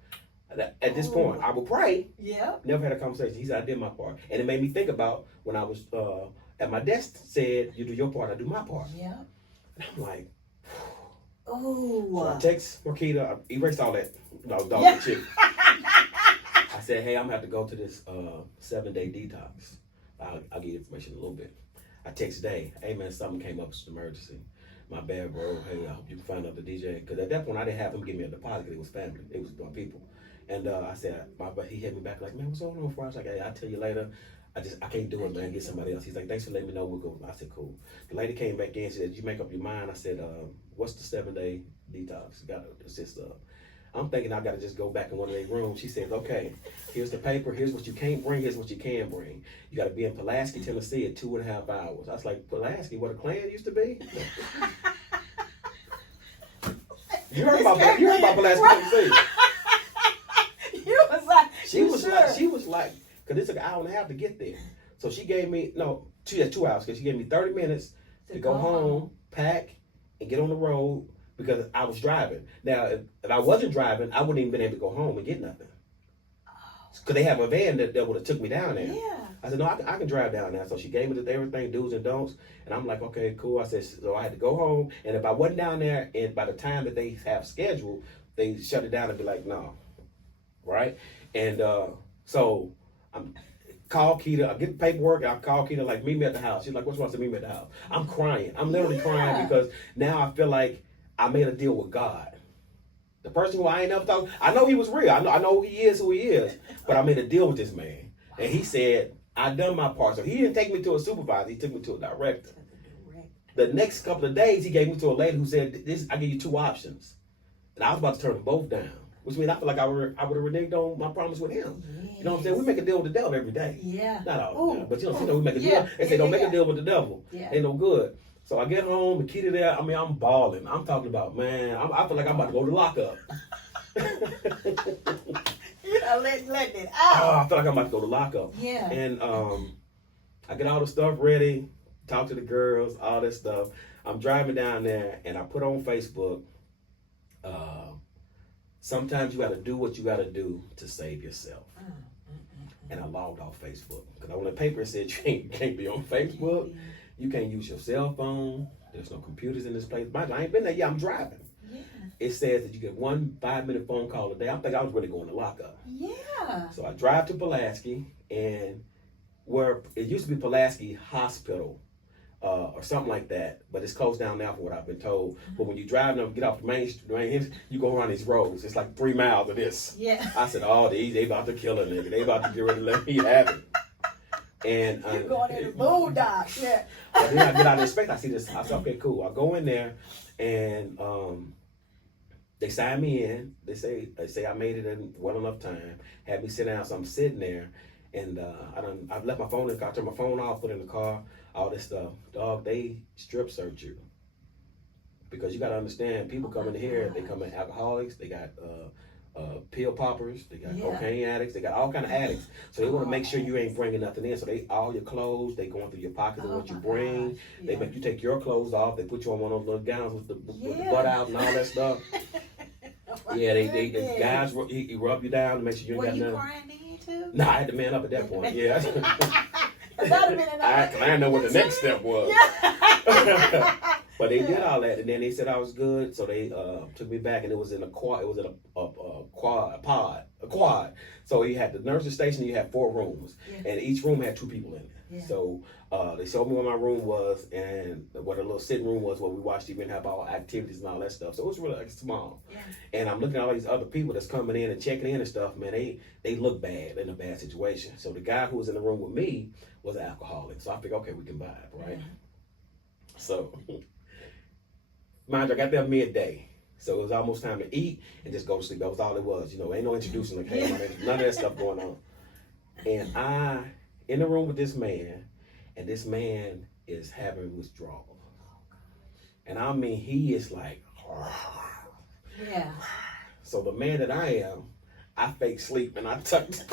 At this point, I would pray. Yeah. Never had a conversation. He said, I did my part. And it made me think about when I was at my desk, said, you do your part, I do my part. Yeah. And I'm like, oh. So I text Marquita, I erased all that dog shit. I said, hey, I'm gonna have to go to this 7-day detox. I'll give you information in a little bit. I text Day, hey man, something came up, it's an emergency. My bad, bro. Hey, I hope you can find out the DJ. Because at that point, I didn't have him give me a deposit because it was family. It was my people. And I said, he hit me back like, man, what's going on, Fri? I was like, hey, I'll tell you later. I can't do it, man. Get somebody else. He's like, thanks for letting me know. We'll go. I said, cool. The lady came back in and said, did you make up your mind? I said, what's the 7-day detox? Got to assist of. I'm thinking I got to just go back in one of their rooms. She says, okay, here's the paper. Here's what you can't bring. Here's what you can bring. You got to be in Pulaski, Tennessee at 2.5 hours. I was like, Pulaski, where the Klan used to be? You heard about Pulaski, Tennessee. You was like, She was like, because it took an hour and a half to get there. So she gave me, she had 2 hours, because she gave me 30 minutes to go home, pack, and get on the road, because I was driving. Now, if I wasn't driving, I wouldn't even been able to go home and get nothing. Because they have a van that would have took me down there. Yeah. I said, no, I can drive down there. So she gave me everything, do's and don'ts. And I'm like, okay, cool. I said, so I had to go home. And if I wasn't down there, and by the time that they have scheduled, they shut it down and be like, no. Right? And so I'm call Keita, I get the paperwork, and I call Keita, like, meet me at the house. She's like, what's wrong? I said, meet me at the house. I'm crying. I'm literally crying because now I feel like I made a deal with God. The person who I ain't never talked, I know he was real. I know he is who he is, but I made a deal with this man. And he said, I done my part. So he didn't take me to a supervisor, he took me to a director. The next couple of days, he gave me to a lady who said, I give you 2 options. And I was about to turn them both down. Which means I feel like I would have reneged on my promise with him. Yes. You know what I'm saying? We make a deal with the devil every day. Yeah. Not all the time, but you know, we make a deal. They say don't make a deal with the devil. Yeah. Ain't no good. So I get home, and Keita there, I mean, I'm balling. I'm talking about, man, I feel like I'm about to go to lockup. You know, letting it out. Oh, I feel like I'm about to go to lockup. Yeah. And I get all the stuff ready, talk to the girls, all this stuff. I'm driving down there, and I put on Facebook, sometimes you got to do what you got to do to save yourself. And I logged off Facebook. Because on the paper it said you can't be on Facebook. You can't use your cell phone. There's no computers in this place. I ain't been there. Yeah, I'm driving. Yeah. It says that you get 1 5-minute phone call a day. I think I was really going to lockup. Yeah. So I drive to Pulaski, and where it used to be Pulaski Hospital, or something like that, but it's closed down now from what I've been told. But when you drive them, get off the main street, you go around these roads. It's like 3 miles of this. Yeah. I said, oh, they about to kill a nigga. They about to get ready to let me have it. And you going in the boondocks, yeah. But then I get out of the space, I see this. I said, okay, cool. I go in there, and they sign me in. They say I made it in well enough time. Had me sit down, so I'm sitting there, and I've left my phone in the car. I turned my phone off, put it in the car, all this stuff. Dog, they strip search you because you got to understand. People come in here, they come in alcoholics. They got pill poppers. They got cocaine addicts. They got all kind of addicts. So they want to make sure you ain't bringing nothing in. So they all your clothes. They going through your pockets and what you bring. They make you take your clothes off. They put you on one of those little gowns with the butt out and all that stuff. The guys he rub you down to make sure you ain't got nothing. Were you crying then too? Nah, I had to man up at that point. Yeah. I didn't know what the next step was. But they did all that, and then they said I was good, so they took me back, and it was in a quad. It was in a quad. So you had the nurse's station. You had 4 rooms, and each room had 2 people in it. Yeah. So they showed me where my room was, and what a little sitting room was, where we watched TV and have all activities and all that stuff. So it was really small. Yeah. And I'm looking at all these other people that's coming in and checking in and stuff. Man, they look bad in a bad situation. So the guy who was in the room with me was an alcoholic. So I figured, okay, we can vibe, right? Yeah. So. Mind you, I got there midday, so it was almost time to eat and just go to sleep. That was all it was. Ain't no introducing, like, hey, none of that stuff going on. And I, in the room with this man, and this man is having withdrawal. And I mean, he is like, yeah. So the man that I am, I fake sleep and I tucked.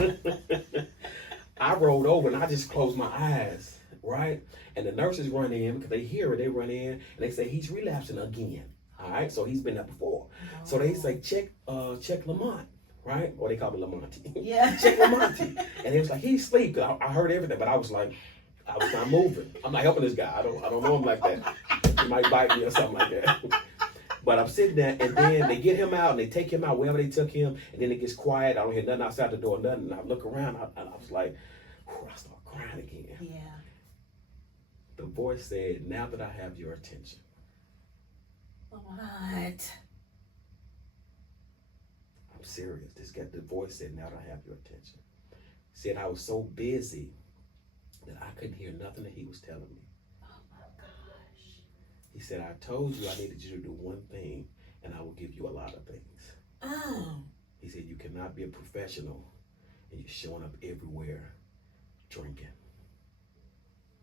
I rolled over and I just closed my eyes. Right? And the nurses run in because they hear it. They run in and they say he's relapsing again. All right, so he's been there before. Oh. So they say check Lamont, right? Or they call me Lamonte. Yeah. Check Lamonte. And he was like, he's asleep. I heard everything, but I was not moving. I'm not helping this guy. I don't know him like that. He might bite me or something like that. But I'm sitting there, and then they get him out and they take him out wherever they took him, and then it gets quiet. I don't hear nothing outside the door, nothing. And I look around, and I was like, I start crying again. Yeah. The voice said, now that I have your attention. What? I'm serious. The voice said, now that I have your attention. Said I was so busy that I couldn't hear nothing that he was telling me. Oh my gosh. He said, I told you I needed you to do one thing and I will give you a lot of things. Oh. He said, you cannot be a professional and you're showing up everywhere drinking.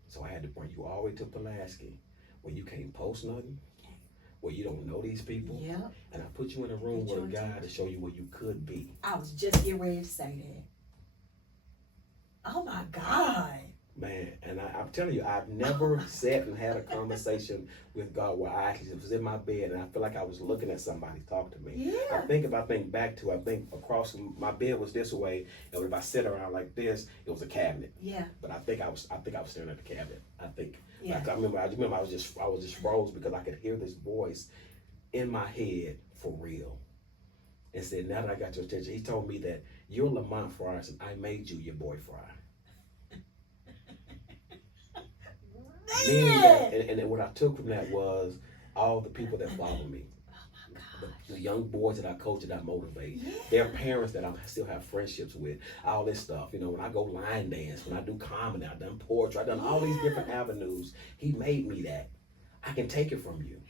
So I had to bring you all the way to Pulaski, where you can't post nothing, where you don't know these people. Yeah. And I put you in a room with a guy to show you where you could be. I was just getting ready to say that. Oh my God. Man, and I'm telling you, I've never sat and had a conversation with God where I actually was in my bed and I feel like I was looking at somebody talk to me. Yeah. I think back to, across from my bed was this way, and if I sit around like this, it was a cabinet. Yeah. But I think I was staring at the cabinet. Yeah. I remember I was just froze because I could hear this voice in my head for real. And said, now that I got your attention, he told me that you're Lamont Frierson. I made you your boy Fry. And what I took from that was all the people that follow me. Oh my God. The young boys that I coach and I motivate. Yeah. Their parents that I still have friendships with. All this stuff. When I go line dance, when I do comedy, I've done poetry, I've done all these different avenues. He made me that. I can take it from you.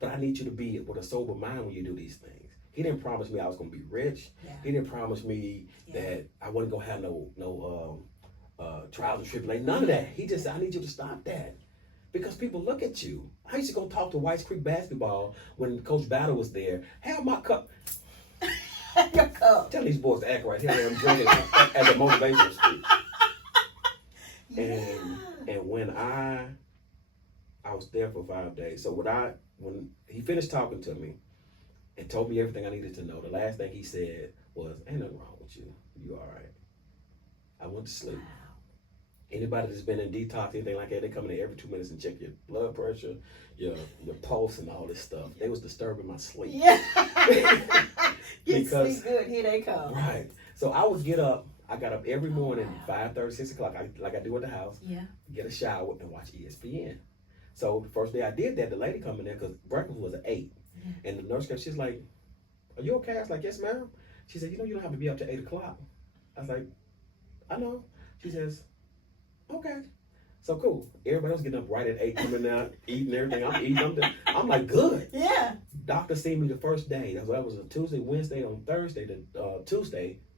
But I need you to be with a sober mind when you do these things. He didn't promise me I was going to be rich. Yeah. He didn't promise me that I wasn't going to have no trials and tribulations, none of that. He just said, I need you to stop that. Because people look at you. I used to go talk to Whites Creek basketball when Coach Battle was there. Have my cup. Your cup. Tell these boys to act right. Here I am drinking as a motivational speech. And when I was there for 5 days. So when he finished talking to me and told me everything I needed to know, the last thing he said was, ain't nothing wrong with you. You all right. I went to sleep. Wow. Anybody that's been in detox, anything like that, they come in there every 2 minutes and check your blood pressure, your pulse, and all this stuff. They was disturbing my sleep. Yeah. You sleep good, here they come. Right. So I would get up. I got up every morning, 5:30, 6 o'clock, like I do at the house. Yeah. Get a shower and watch ESPN. So the first day I did that, the lady come in there because breakfast was at 8. Yeah. And the nurse came, she's like, are you okay? I was like, yes, ma'am. She said, you don't have to be up to 8 o'clock. I was like, I know. She says, Okay. So cool. Everybody else getting up right at 8, coming out, eating everything. I'm eating. I'm like, good. Yeah. Doctor seen me the first day. That was a Tuesday, Wednesday. On Thursday,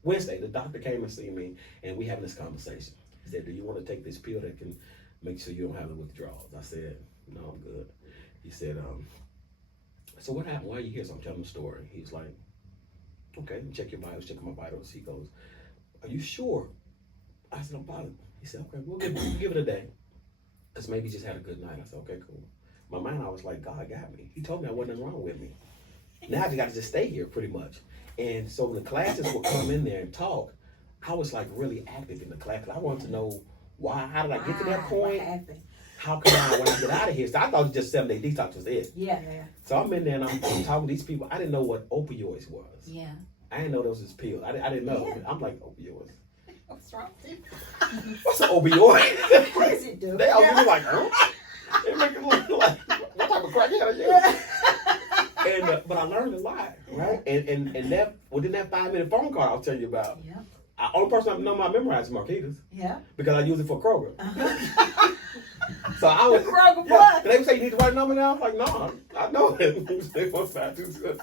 Wednesday, the doctor came and see me, and we having this conversation. He said, "Do you want to take this pill that can make sure you don't have the withdrawals?" I said, "No, I'm good." He said, "So what happened? Why are you here?" So I'm telling him the story. He's like, "Okay, check your vitals, check my vitals." He goes, "Are you sure?" I said, "I'm positive." He said, "Okay, we'll give it a day. Because maybe you just had a good night." I said, "Okay, cool." My mind, I was like, God got me. He told me I wasn't wrong with me. Now I just got to just stay here pretty much. And so when the classes would come in there and talk, I was like really active in the class. I wanted to know why, how did I get to that point? How can I, when I get out of here? So I thought it was just 7-day detox was it. Yeah. So I'm in there and I'm talking to these people. I didn't know what opioids was. Yeah. I didn't know those was pills. I didn't know. Yeah. I'm like, opioids. What's wrong with you? What's an opioid? What does it do? They all be like, huh? They make it look like, what type of crackhead are you? And but I learned a lot, right? And that within that 5-minute phone call I'll tell you about. Yeah. Only person I know I memorized is Marquitas. Yeah. Because I use it for Kroger. Uh-huh. So I was Kroger yeah. They would say you need to write a number now. I was like, no, I know it. They want to good.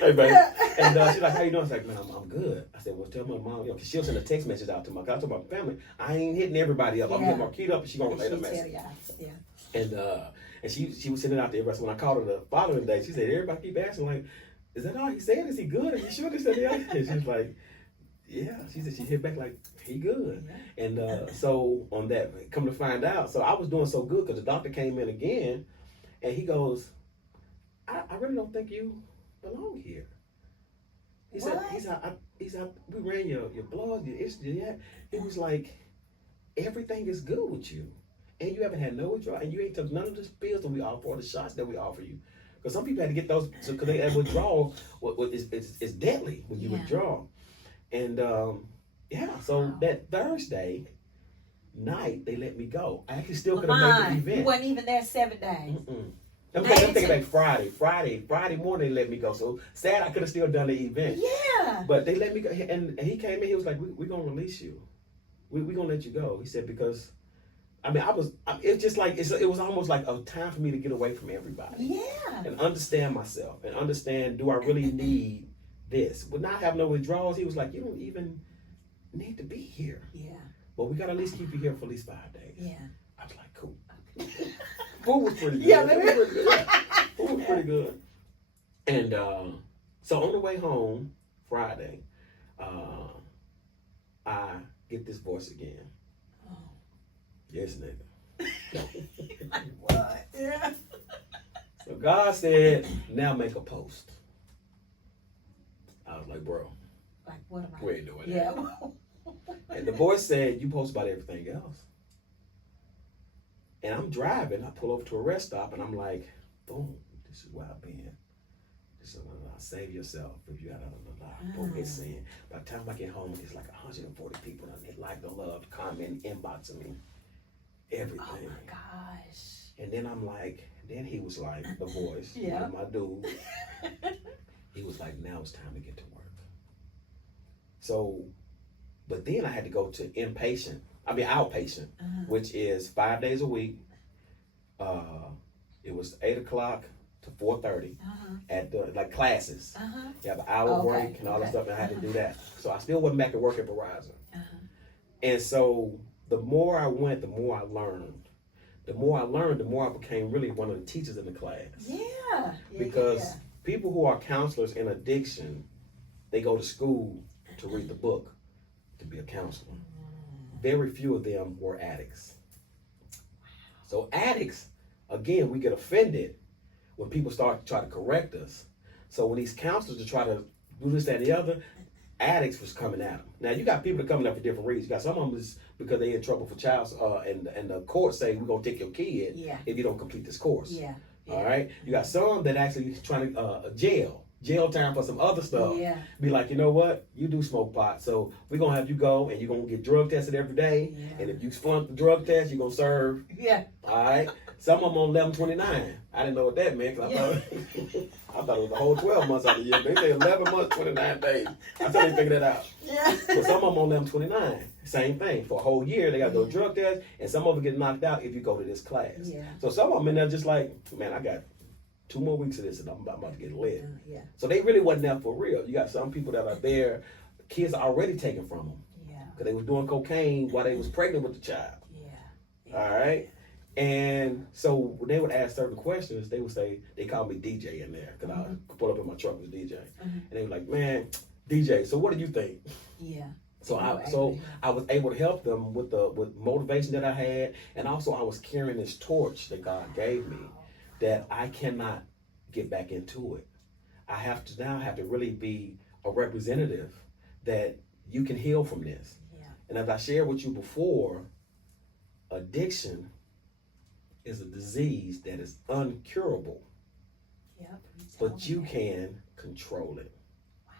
Hey baby. And she's like, how you doing? I was like, man, I'm good. I said, well, tell my mom, cause she'll send a text message out to my, cause I told my family, I ain't hitting everybody up. I'm hitting Marquita up, and she gonna relay the message. Yeah. And she was sending it out to everybody. So when I called her the following day, she said, everybody keep asking, like, is that all he said? Is he good? Are you sure? They said, yeah. And she was like, yeah. She said she hit back like, he good. Yeah. And so on that, come to find out, so I was doing so good because the doctor came in again, and he goes, I really don't think you belong here. He said, we ran your blood, your history. Yeah. It was like, everything is good with you. And you haven't had no withdrawal, and you ain't took none of the pills that we offer or the shots that we offer you. Because some people had to get those, because they had withdrawal, it's deadly when you withdraw. And so that Thursday night, they let me go. I actually still could have made the event. You wasn't even there 7 days. I'm thinking like Friday morning they let me go. So sad I could have still done the event. Yeah. But they let me go, and he came in, he was like, we're going to release you. We're going to let you go. He said, because it's just like, it was almost like a time for me to get away from everybody. Yeah. And understand myself and understand, do I really need this? With not having no withdrawals, he was like, you don't even need to be here. Yeah. But we got to at least keep you here for at least 5 days. Yeah. I was like, cool. Food was pretty good. Yeah, Food was pretty good. And so on the way home, Friday, I get this voice again. Oh. Yes, nigga. Like what? Yeah. So God said, now make a post. I was like, bro. Like, what am I? We ain't doing that. And the voice said, you post about everything else. And I'm driving, I pull over to a rest stop, and I'm like, boom, this is where I've been. This is save yourself if you had a boom, it's saying. By the time I get home, it's like 140 people that like the love, comment, inboxing me. Everything. Oh my gosh. And then I'm like, then he was like, the voice, my dude. He was like, now it's time to get to work. So, but then I had to go to outpatient, which is 5 days a week. It was 8 o'clock to 4:30 at the classes. You have an hour break and all that stuff, and I had to do that. So I still wasn't back to work at Verizon. And so the more I went, the more I learned. The more I learned, the more I became really one of the teachers in the class. Because people who are counselors in addiction, they go to school to read the book, to be a counselor. Very few of them were addicts. So addicts, again, we get offended when people start to try to correct us. So when these counselors are trying to do this, that, and the other, addicts was coming at them. Now you got people that coming up for different reasons. You got some of them is because they're in trouble for child, and the court say we're gonna take your kid if you don't complete this course. All right. You got some that actually trying to jail time for some other stuff. Yeah. Be like, you know what? You do smoke pot, so we're gonna have you go and you're gonna get drug tested every day. Yeah. And if you flunk the drug test, you're gonna serve. Yeah. All right. Some of them on 1129. I didn't know what that meant because I thought it was the whole 12 months out of the year. They say 11 months, 29 days. I still didn't figure that out. Yeah. But some of them on 1129. Same thing. For a whole year, they got to go drug test, and some of them get knocked out if you go to this class. Yeah. So some of them in there just like, man, I got 2 more weeks of this and I'm about to get lit. Yeah. So they really wasn't there for real. You got some people that are there, kids are already taken from them. Yeah. Because they was doing cocaine while they was pregnant with the child. Yeah. All right. And so when they would ask certain questions, they would say, they called me DJ in there because I pull up in my truck with DJ. And they were like, man, DJ, so what do you think? Yeah. So I was able to help them with motivation that I had, and also I was carrying this torch that God gave me that I cannot get back into it. I have to really be a representative that you can heal from this. Yeah. And as I shared with you before, addiction is a disease that is uncurable. Yep. But you can control it. Wow.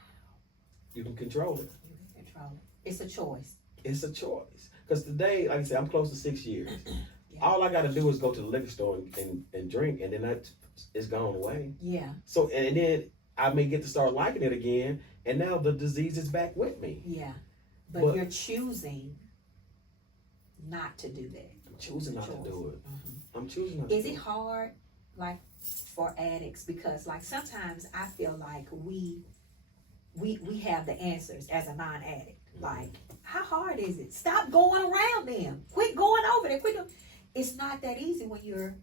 You can control it. You can control it. It's a choice. It's a choice. Because today, like I said, I'm close to 6 years. Yeah. All I got to do is go to the liquor store and drink, and then it's gone away. Yeah. So, and then I may get to start liking it again, and now the disease is back with me. Yeah. But you're choosing not to do that. I'm choosing not to do it. I'm choosing not to Is do it it. hard, like, for addicts? Because, like, sometimes I feel like we have the answers as a non-addict. Like, how hard is it? Stop going around them. Quit going over there. It's not that easy when you're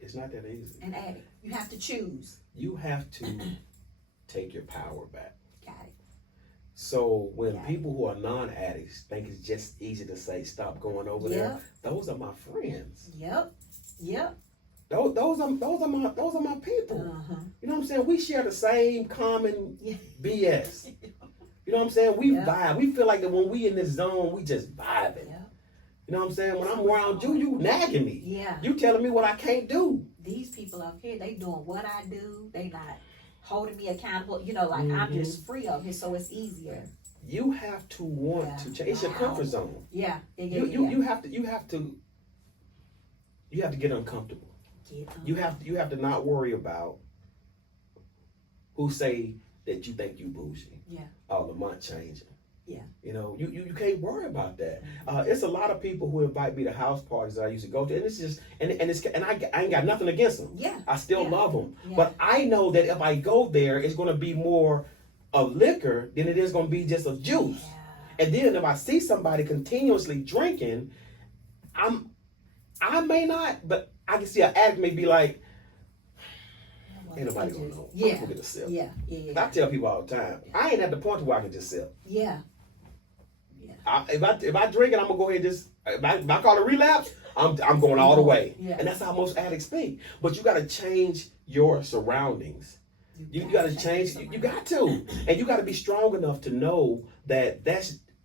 It's not that easy. an addict. You have to choose. You have to take your power back. Got it. So when Yeah. people who are non-addicts think it's just easy to say stop going over there, those are my friends. Yep. Those are my people. You know what I'm saying? We share the same common Yeah. BS. You know what I'm saying? We Yeah. vibe. We feel like that when we in this zone, we just vibing. Yeah. You know what I'm saying? When I'm around you, you nagging me. Yeah. You telling me what I can't do. These people up here, they doing what I do. They not holding me accountable. You know, like I'm just free of it, so it's easier. You have to want to change. It's your comfort zone. Yeah. You have to get uncomfortable. You have to not worry about who say that you think you bougie. Yeah. Oh, Lamont changing. Yeah. You know, you can't worry about that. It's a lot of people who invite me to house parties that I used to go to, and it's just and I ain't got nothing against them. Yeah. I still love them, Yeah. but I know that if I go there, it's going to be more of liquor than it is going to be just of juice. Yeah. And then if I see somebody continuously drinking, I may not, but I can see an addict may be like, ain't nobody gonna know. I'm gonna get a sip. Yeah. I tell people all the time, I ain't at the point where I can just sip. Yeah. If I drink it, I'm gonna go ahead and just. If I call it relapse, I'm going all the way. Yeah. And that's how most addicts think. But you got to change your surroundings. You got to change. You got to, and you got to be strong enough to know that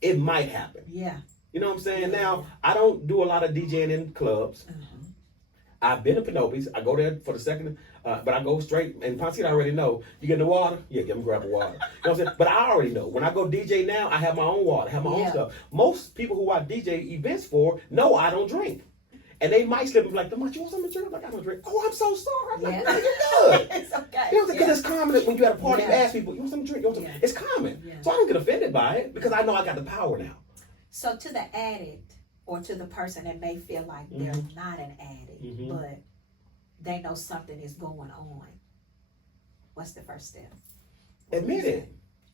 it might happen. Yeah. You know what I'm saying? Now I don't do a lot of DJing in clubs. I've been to Panopies. I go there for the second, but I go straight. And Poncita, I already know. You get the water? Yeah, get them grab the water. You know what I'm saying? But I already know. When I go DJ now, I have my own water, I have my own stuff. Most people who I DJ events for know I don't drink. And they might slip and be like, Lamont, you want something to drink? I'm like, I don't drink. Oh, I'm so sorry. I'm like, no, you're good. It's okay. You know what I'm saying? Because it's common when you're at a party, you ask people, you want something to drink? You want something? It's common. Yeah. So I don't get offended by it because I know I got the power now. So to the addict or to the person that may feel like they're not an addict, but they know something is going on, what's the first step? Admit it.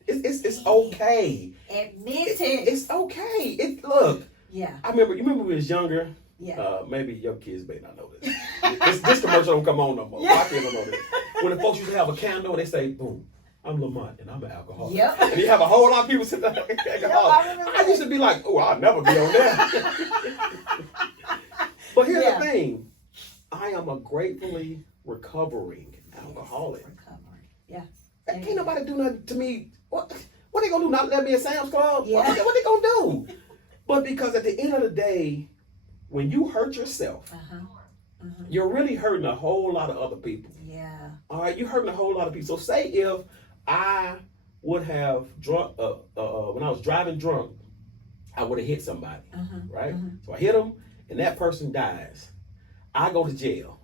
It's okay. Admit it. It's okay. Look. Yeah. You remember when we was younger? Yeah. Maybe your kids may not know this. this commercial don't come on no more. Yeah. My kids don't know this. When the folks used to have a candle and they say, boom, I'm Lamont and I'm an alcoholic. Yep. And you have a whole lot of people sitting there. I used to be like, oh, I'll never be on that. But here's the thing. I am a gratefully recovering alcoholic. Yeah. Can't nobody do nothing to me. What they gonna do? Not let me in Sam's Club? Yeah. What they gonna do? But because at the end of the day, when you hurt yourself, you're really hurting a whole lot of other people. Yeah. All right, you're hurting a whole lot of people. So say if I would have drunk, when I was driving drunk, I would have hit somebody, right? So I hit them, and that person dies. I go to jail.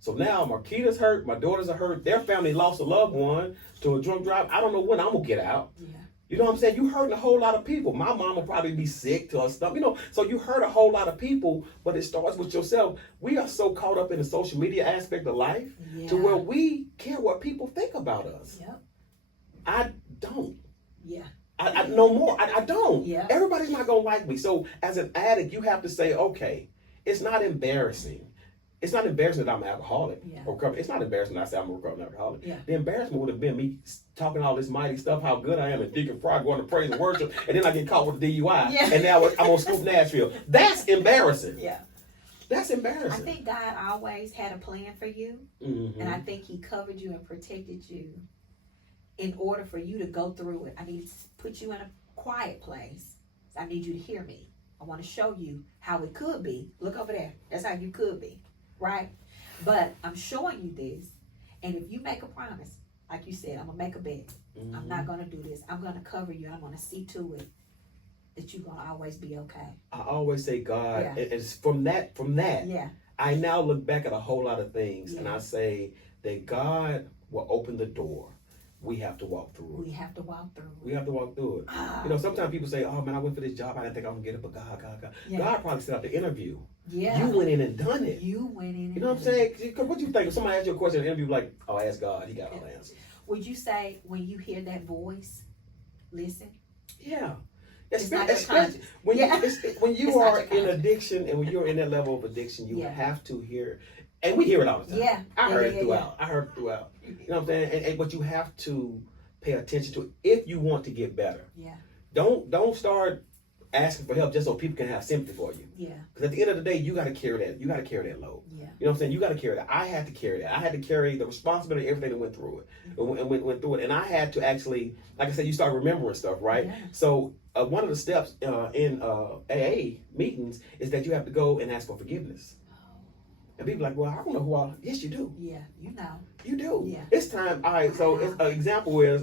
So now Marquita's hurt, my daughters are hurt, their family lost a loved one to a drunk drive. I don't know when I'm gonna get out. Yeah. You know what I'm saying? You hurting a whole lot of people. My mom will probably be sick to her stomach. You know, so you hurt a whole lot of people, but it starts with yourself. We are so caught up in the social media aspect of life to where we care what people think about us. Yep. I don't. Yeah. I no more. I don't. Yeah. Everybody's not gonna like me. So as an addict, you have to say, okay, it's not embarrassing. It's not embarrassing that I'm an alcoholic. Yeah. It's not embarrassing that I say I'm a recovering alcoholic. Yeah. The embarrassment would have been me talking all this mighty stuff, how good I am, and Deacon Fry going to praise and worship, and then I get caught with the DUI, Yeah. and now I'm on Scoop Nashville. That's embarrassing. Yeah. That's embarrassing. I think God always had a plan for you, and I think He covered you and protected you in order for you to go through it. I need to put you in a quiet place. I need you to hear me. I want to show you how it could be. Look over there. That's how you could be, right? But I'm showing you this, and if you make a promise, like you said, I'm gonna make a bet. I'm not gonna do this. I'm gonna cover you. I'm gonna see to it that you're gonna always be okay. I always say, God, Yeah. it's from that. Yeah. I now look back at a whole lot of things, Yeah. and I say that God will open the door. We have to walk through it. We have to walk through it. We have to walk through it. You know, sometimes people say, oh man, I went for this job. I didn't think I'm going to get it, but God. Yeah. God probably set up the interview. Yeah. You went in and done it. You went in. You know what I'm saying? What do you think? If somebody asks you a question in an interview, like, oh, ask God. He got all the answers. Would you say when you hear that voice, listen? Yeah. It's not your Especially when you It's not are your in conscience. addiction, and when you're in that level of addiction, you Yeah. have to hear, and we hear it all the time. Yeah. I heard it Yeah. throughout. I heard it throughout. You know what I'm saying? And but you have to pay attention to it if you want to get better. Yeah. Don't start asking for help just so people can have sympathy for you. Yeah. Because at the end of the day, you got to carry that. You got to carry that load. Yeah. You know what I'm saying? You got to carry that. I had to carry that. I had to carry the responsibility of everything that went through it, and went through it. And I had to actually, like I said, you start remembering stuff, right? Yeah. So one of the steps in AA meetings is that you have to go and ask for forgiveness. And people are like, well, I don't know who I. Yes, you do. Yeah. You know. You do. Yeah. It's time. All right. So an example is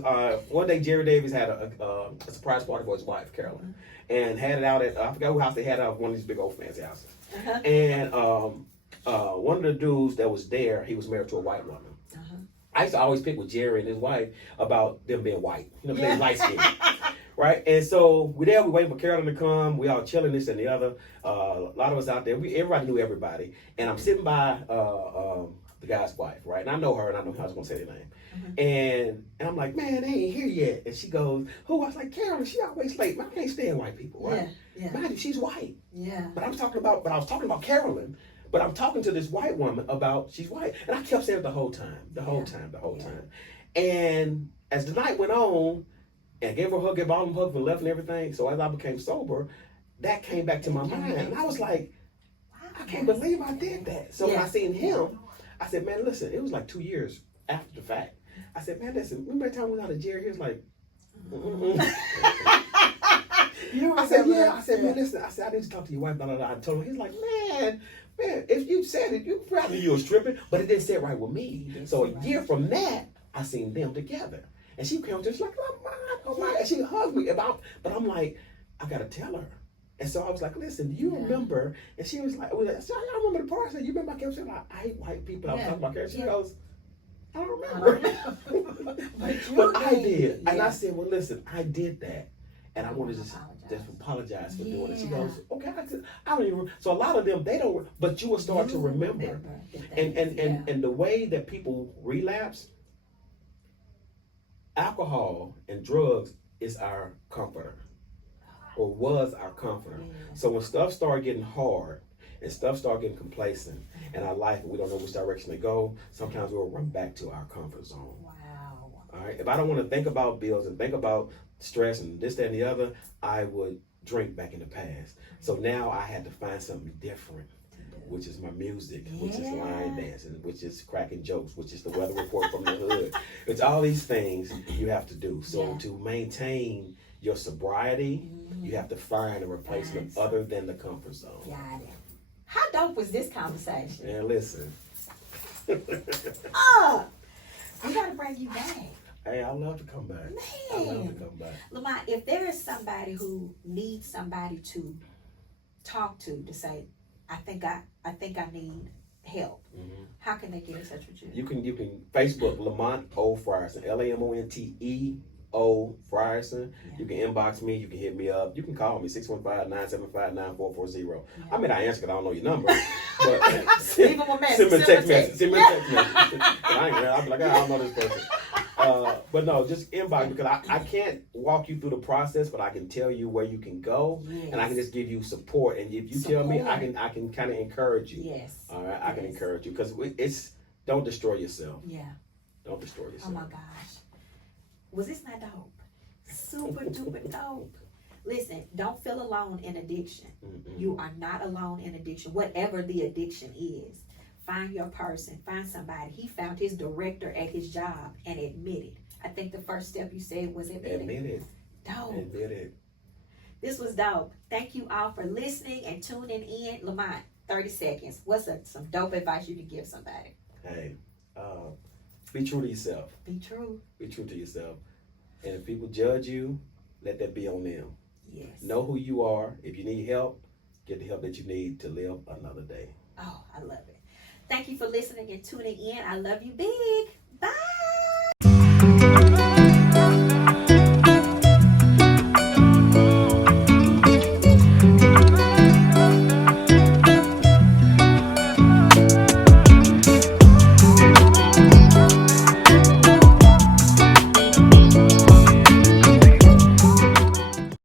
one day Jerry Davis had a surprise party for his wife Carolyn, and had it out at I forgot who house they had it out, one of these big old fancy houses. And one of the dudes that was there, he was married to a white woman. I used to always pick with Jerry and his wife about them being white. You know, they light skinned. Right, and so we waiting for Carolyn to come. We all chilling, this and the other. A lot of us out there. Everybody knew everybody, and I'm sitting by the guy's wife, right? And I know her, and I know how I was gonna say their name. And I'm like, man, they ain't here yet. And she goes, who? I was like, Carolyn. She always late. Man, I can't stand white people, right? Yeah. Mind you, she's white. Yeah. But I was talking about Carolyn. But I'm talking to this white woman about she's white, and I kept saying it the whole time. And as the night went on. And gave her a hug, gave all them hugs and left and everything. So as I became sober, that came back to my mind. And I was like, I can't believe I did that. So when I seen him, I said, man, listen, it was like 2 years after the fact. I said, man, listen, remember that time we went out to Jerry? He was like, I said, yeah. I said, man, listen. I said, I need to talk to your wife, blah, blah, blah. I told him, he's like, man, if you said it, you probably you was tripping. But it didn't sit right with me. So a year from that, I seen them together. And she came to us like, oh my, and she hugged me but I'm like, I gotta tell her. And so I was like, listen, do you remember? And she was like, so I remember the part. I said, you remember I kept saying, like, I hate white people. I was talking about her. She goes, I don't remember. But I did. And I said, well, listen, I did that. And I wanted to just apologize for doing it. She goes, okay, I don't even. So a lot of them, they don't, but you will start to remember. And the way that people relapse, alcohol and drugs is our comforter, or was our comforter. So when stuff started getting hard and stuff started getting complacent in our life, and we don't know which direction to go, sometimes we'll run back to our comfort zone. Wow. All right. If I don't want to think about bills and think about stress and this, that, and the other, I would drink back in the past. So now I had to find something different, which is my music, which is line dancing, which is cracking jokes, which is the weather report from the hood. It's all these things you have to do. So to maintain your sobriety, you have to find a replacement other than the comfort zone. Got it. How dope was this conversation? Yeah, listen. We gotta bring you back. Hey, I love to come back. I love to come back. Lamont, if there is somebody who needs somebody to talk to say, I think I need help, how can they get in touch with you? You can Facebook Lamont Frierson, LamonteO Frierson. Yeah. You can inbox me. You can hit me up. You can call me 615-975-9440. Yeah. I mean, I answer because I don't know your number, but Leave them a message. send me a text message. Send me a text message. I'll be like, I don't know this person. But no, just inbox because I can't walk you through the process, but I can tell you where you can go, and I can just give you support. And if you tell me, I can kind of encourage you. Yes. All right, I can encourage you because it's don't destroy yourself. Yeah. Don't destroy yourself. Oh my gosh. Was this not dope? Super duper dope. Listen, don't feel alone in addiction. You are not alone in addiction, whatever the addiction is. Find your person, find somebody. He found his director at his job and admitted. I think the first step you said was admit it. Dope. Admit it. This was dope. Thank you all for listening and tuning in. Lamont, 30 seconds. What's some dope advice you can give somebody? Hey, be true to yourself. Be true. Be true to yourself. And if people judge you, let that be on them. Yes. Know who you are. If you need help, get the help that you need to live another day. Oh, I love it. Thank you for listening and tuning in. I love you big.